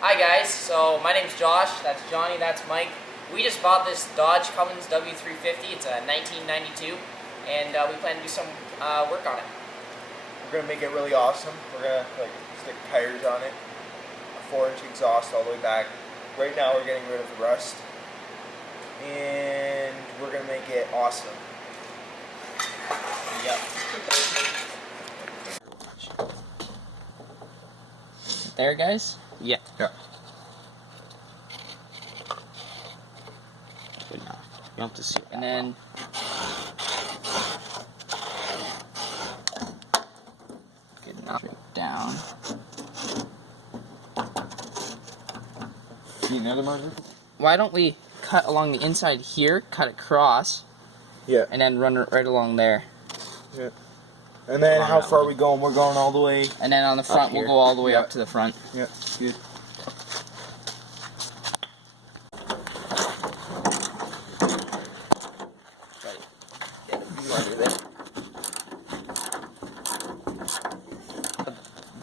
Hi guys, so my name's Josh, that's Johnny, that's Mike. We just bought this Dodge Cummins W350, it's a 1992, and we plan to do some work on it. We're going to make it really awesome. We're going to stick tires on it, a 4-inch exhaust all the way back. Right now we're getting rid of the rust, and we're going to make it awesome. Yep. There guys? Yeah. Yeah. Good enough. You don't have to see that. And then good enough. Down. Need another marker? Why don't we cut along the inside here, cut across, Yeah. and then run right along there. Yeah. And then how far are we going? We're going all the way. And then on the front, we'll go all the way up to the front. Yeah, good.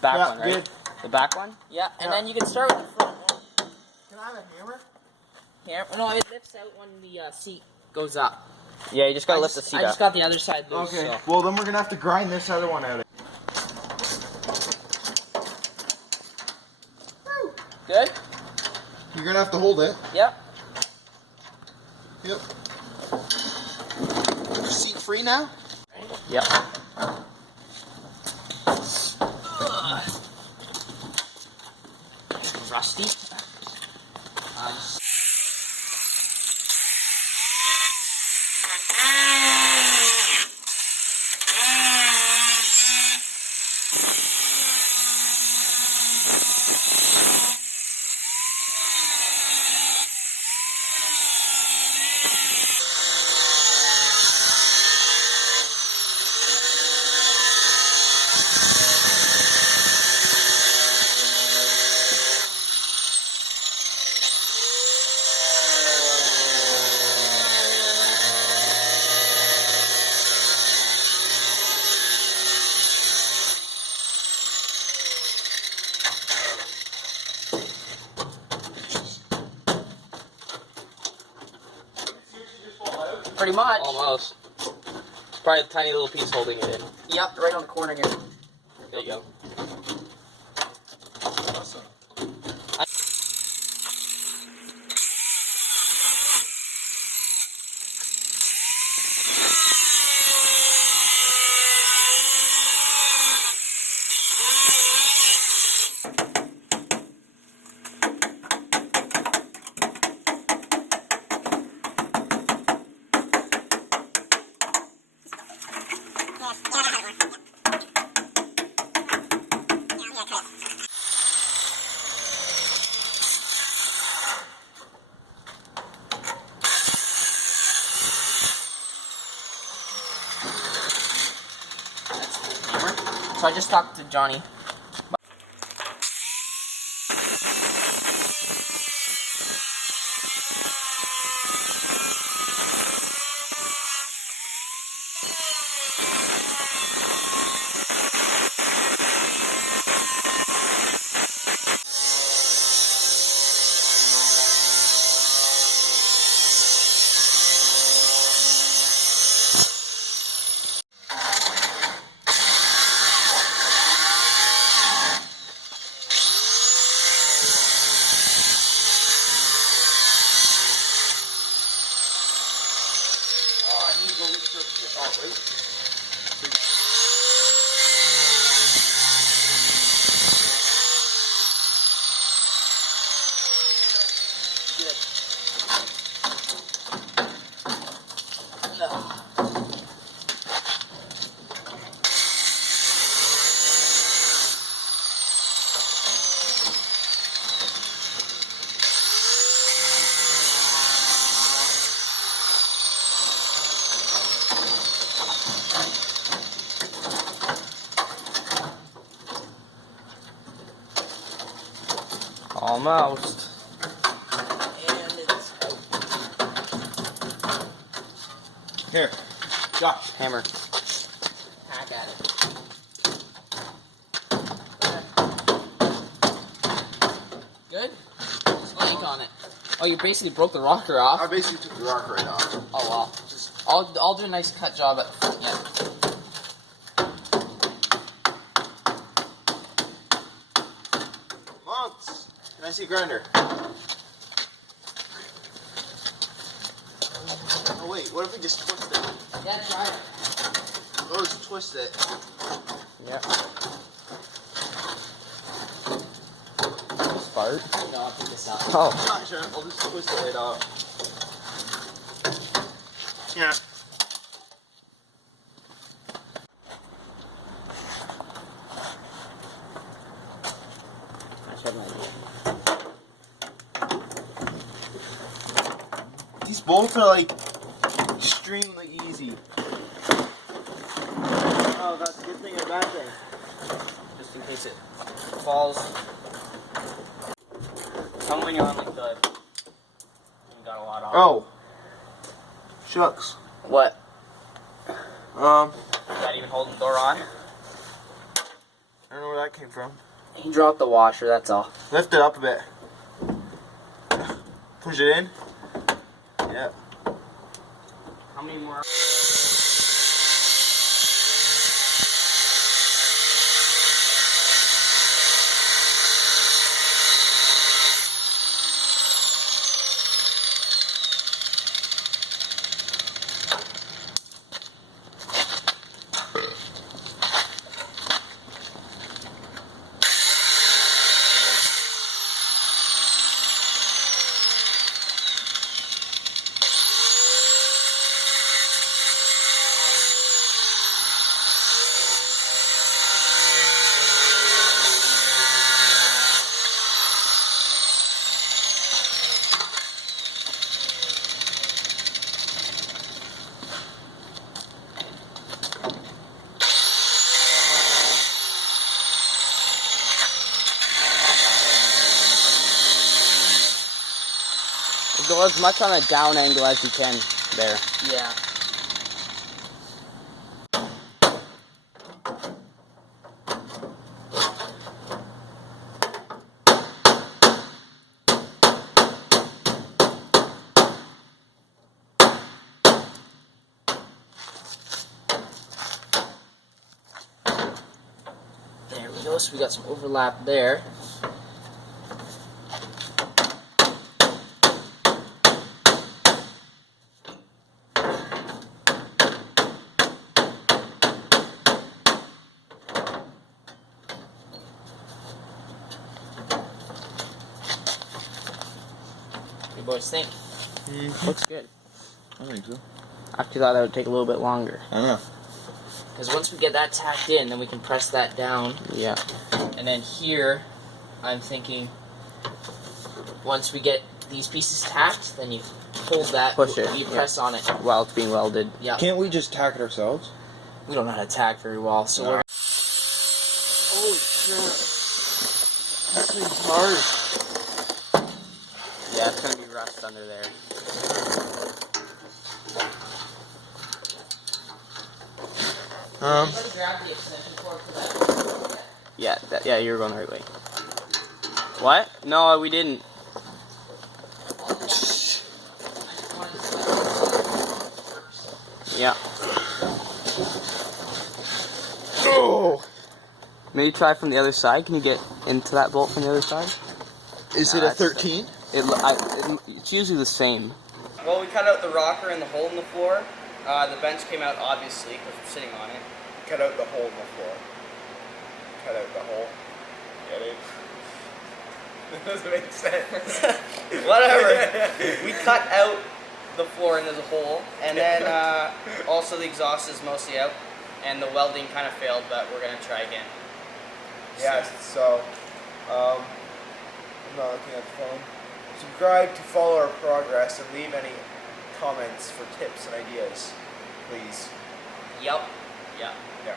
Back Yeah, one, right? good. The back one? Yeah, and then you can start with the front one. Can I have a hammer? No, it lifts out when the seat goes up. Yeah, you just gotta lift the seat I up. just got the other side loose. Okay, So. well then we're going to have to grind this other one out. Good? You're going to have to hold it. Yep. Yep. Seat free now? Yep. Rusty. Pretty much. Almost. It's probably a tiny little piece holding it in. Yep, right on the corner here. There you go. Awesome. So I just talked to Johnny. Almost. And it's Here, Josh. Hammer. hack at it. Good? Oh, you basically broke the rocker off. I basically took the rocker right off. Oh wow. I'll do a nice cut job at the end. Monks, can I see a grinder? Oh wait, what if we just twist it? Yeah, try it. Oh, just twist it. Yeah. Just fart. No, I'll pick this up. Oh. Sure, I'll just twist it right off. Yeah. I have an idea. These bolts are like extremely easy. Oh, that's a good thing and a bad thing. Just in case it falls. Tell me when you're on like the. You got a lot on. Oh. Shucks. What? Is Is that even holding the door on? I don't know where that came from. He dropped the washer, that's all. Lift it up a bit. Push it in. Yeah. How many more? Go as much on a down angle as you can there. Yeah. There we go, so we got some overlap there. What do you boys think? Looks good. I think so. I actually thought that would take a little bit longer. I don't know. Because once we get that tacked in, then we can press that down. Yeah. And then here, I'm thinking, once we get these pieces tacked, then you hold that, Push it, you yeah. press on it. While it's being welded. Yeah. Can't we just tack it ourselves? We don't know how to tack very well, so No. we're... Holy shit. This thing's hard. Yeah, it's gonna be rust under there. Anybody grab the extension cord for that? Yeah, you were going the right way. What? No, we didn't. Yeah. Oh! Maybe try from the other side. Can you get into that bolt from the other side? Is No, it a that's- 13? It's usually the same. Well, we cut out the rocker and the hole in the floor. The bench came out, obviously, because we're sitting on it. Cut out the hole in the floor. Cut out the hole. Get it? That doesn't make sense. Whatever. We cut out the floor and there's a hole. And then also the exhaust is mostly out. And the welding kind of failed, but we're going to try again. Yes, so, I'm not looking at the phone. Subscribe to follow our progress and leave any comments for tips and ideas, please. Yep. Yeah. Yeah.